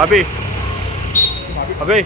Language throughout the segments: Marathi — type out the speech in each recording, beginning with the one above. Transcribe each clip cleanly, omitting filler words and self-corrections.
अभी अभी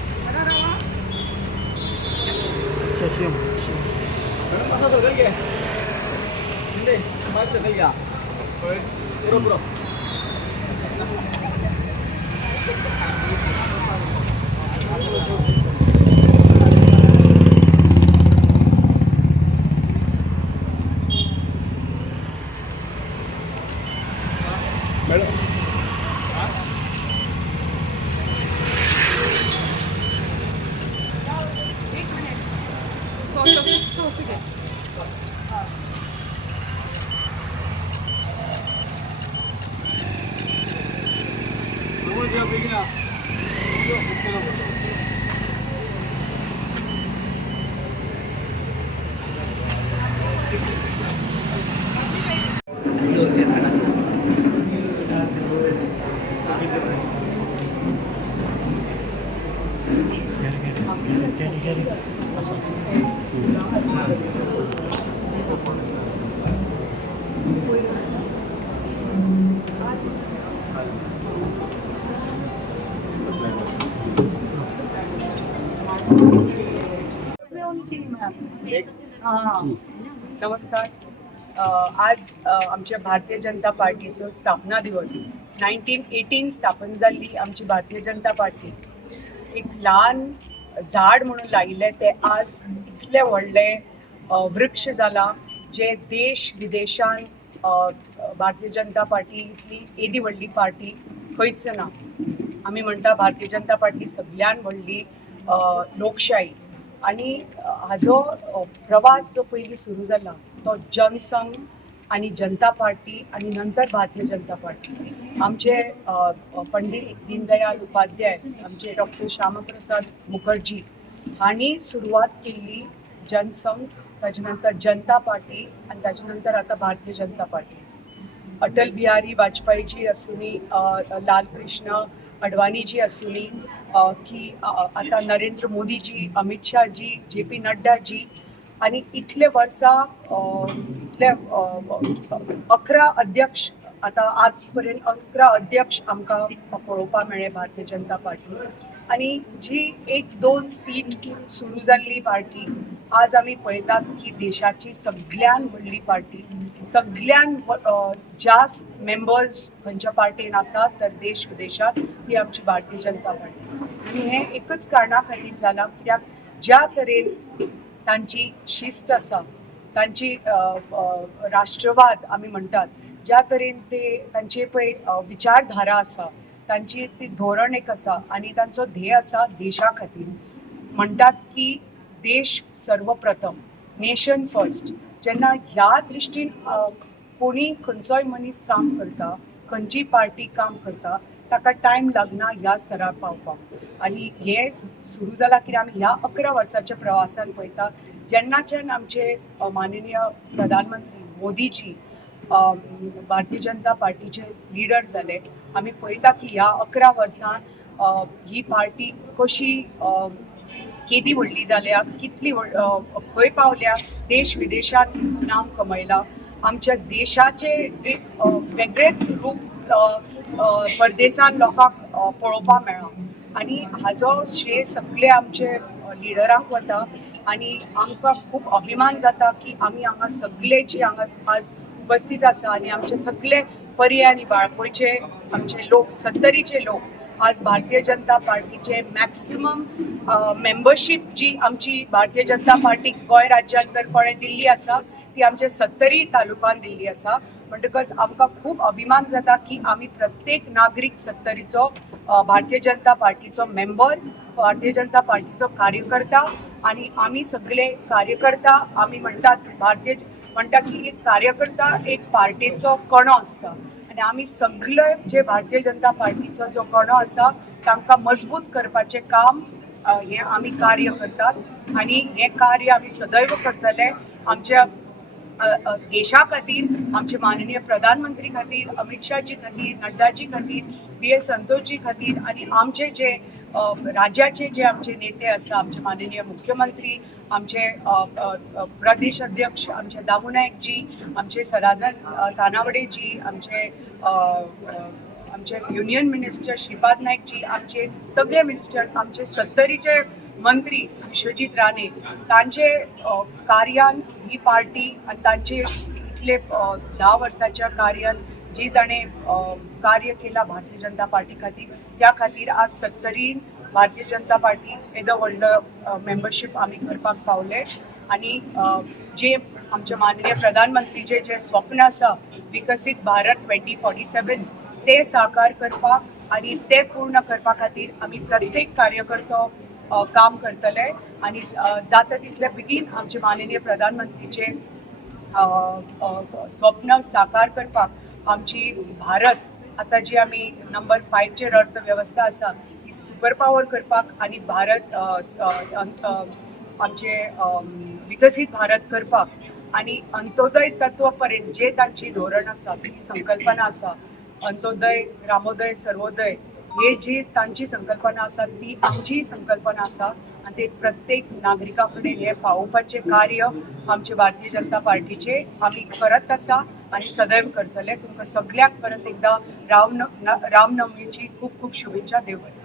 नमस्कार. आज आमच्या भारतीय जनता पार्टीचो स्थापना दिवस. 1918 स्थापन जाल्ली आमची भारतीय जनता पार्टी. एक ल्हान झाड म्हणून लायिल्लें ते आज इतले व्हडले वृक्ष जाला जे देश विदेशान भारतीय जनता पार्टी इतली एदी व्हडली पार्टी खंयच ना. आमी म्हणटा भारतीय जनता पार्टी सगळ्यान व्हडली लोकशाही. आणि हाजो प्रवास जो पयलीं सुरू जाला तो जनसंघ आणि जनता पार्टी आणि नंतर भारतीय जनता पार्टी. आमचे पंडित दीनदयाल उपाध्याय, आमचे डॉक्टर श्यामाप्रसाद मुखर्जी हांणी सुरवात केल्ली जनसंघ, ताचे नंतर जनता पार्टी आणि ताचे नंतर आता भारतीय जनता पार्टी. अटल बिहारी वाजपेयीजी असुनी, लाल कृष्ण अडवाणीजी असुनी, की आता नरेंद्र मोदीजी, अमित शाहजी, JP नड्डाजी आणि इतले वर्सां इतले 11 अध्यक्ष, आता आज पर्यंत 11 अध्यक्ष आमकां पळोवपाक मेळ्ळे भारतीय जनता पार्टी. आणि जी 1-2 सीट सुरू जाल्ली पार्टी आज आमी पळयतात की देशाची सगळ्यान व्हडली पार्टी, सगळ्यान जास्त मेंबर्स खंयच्या पार्टीन आसा तर देश विदेशात ती आमची भारतीय जनता पार्टी. आणि हे एकच कारणां खातीर जाला कित्याक ज्या तरेन तांची शिस्त आसा, तांची राष्ट्रवाद आमी म्हणटात, ज्या तरेन ते तांचे पळय विचारधारा आसा, तांची ती धोरण एक आसा आणि तांचो ध्येय आसा देशा खातीर. म्हणटात की देश सर्वप्रथम, नेशन फर्स्ट. जेन्ना ह्या दृश्टीन कोणी खंयचोय मनीस काम करता, खंयची पार्टी काम करता, ताका टायम लागना ह्या स्तरार पावपाक. आणि हे सुरू जाला की आमी ह्या 11 वर्साच्या प्रवासान पळयता जेन्नाच्यान आमचे माननीय प्रधानमंत्री मोदीजी भारतीय जनता पार्टीचे लिडर जाले. आमी पळयता की ह्या 11 वर्सान ही पार्टी कशी केदी व्हडली जाल्या, कितली खंय पावल्या, देश विदेशात नाम कमयला. आमच्या देशाचे एक वेगळेच रूप परदेसान लोकांक पळोवपाक मेळ्ळा. आणि हाजो श्रेय सगळे आमचे लिडरांक वता. आणि आमकां खूब अभिमान जाता की आमी हांगा सगळे जे हांगा आज उपस्थित आसा आणि आमचे सगळे पर्याय आणि बाळपयचे आमचे लोक, 70चे लोक आज भारतीय जनता पार्टीचे मॅक्सिमम मेंबरशीप जी आमची भारतीय जनता पार्टी गोंय राज्यांत जर कोणें दिल्ली आसा ती आमच्या 70 तालुक्यान दिल्ली आसा. म्हणटकच आमकां खूब अभिमान जाता की आमी प्रत्येक नागरीक 70चो भारतीय जनता पार्टीचो मेंबर, भारतीय जनता पार्टीचो कार्यकर्ता. आणि आमी सगळे कार्यकर्ता आमी म्हणटा की एक कार्यकर्ता एक पार्टीचो कणो आसता. आणि आमी सगळे जे भारतीय जनता पार्टीचो जो कणो आसा तांकां मजबूत करपाचें काम हे आमी कार्य करतात. आणि हे कार्य आमी सदैव करतले आमच्या देशा खातीर, आमचे माननीय प्रधानमंत्री खातीर, अमित शाहजी खातीर, नड्डाजी खातीर, BL संतोषजी खातीर. आणि आमचे जे राज्याचे जे आमचे नेते आसा, आमचे माननीय मुख्यमंत्री, आमचे प्रदेश अध्यक्ष आमचे दामू नायक जी, आमचे सदानंद तानावडेजी, आमचे आमचे युनियन मिनिस्टर श्रीपाद नाईक जी, आमचे सगळे मिनिस्टर, आमचे 70चे मंत्री विश्वजीत राणे, तांचे कार्यान ही पार्टी आणि तांचे इतले 10 वर्साच्या कार्यान जी ताणें कार्य केला भारतीय जनता पार्टी खातीर, त्या खातीर आज 70 भारतीय जनता पार्टी येदो व्हडलो मेंबरशीप आमी करपाक पावले. आनी जे आमचे माननीय प्रधानमंत्रीचे जे स्वप्न आसा विकसीत भारत 2047 ते साकार करपाक आनी ते पूर्ण करपा खातीर आमी प्रत्येक कार्यकर्तो काम करतले. आनी जाता तितले बेगीन आमचे माननीय प्रधानमंत्रीचे स्वप्न साकार करपाक आमची भारत आता जी आमी नंबर 5चेर अर्थवेवस्था आसा ती सुपर पावर करपाक आनी भारत आमचे विकसीत भारत करपाक आनी अंत्योदय तत्व पर्यंत जे तांची धोरण आसा ती संकल्पना आसा, अंत्योदय, रामोदय, सर्वोदय, हे जी तांची संकल्पना आसा ती आमची संकल्पना आसा आनी ते प्रत्येक नागरिका कडेन हे पावोवपाचें कार्य आमचे भारतीय जनता पार्टीचे आमी करत आसा आनी सदैव करतले. तुमकां सगळ्यांक परत एकदा रामनवमीची खूब खूब शुभेच्छा. देव बरें.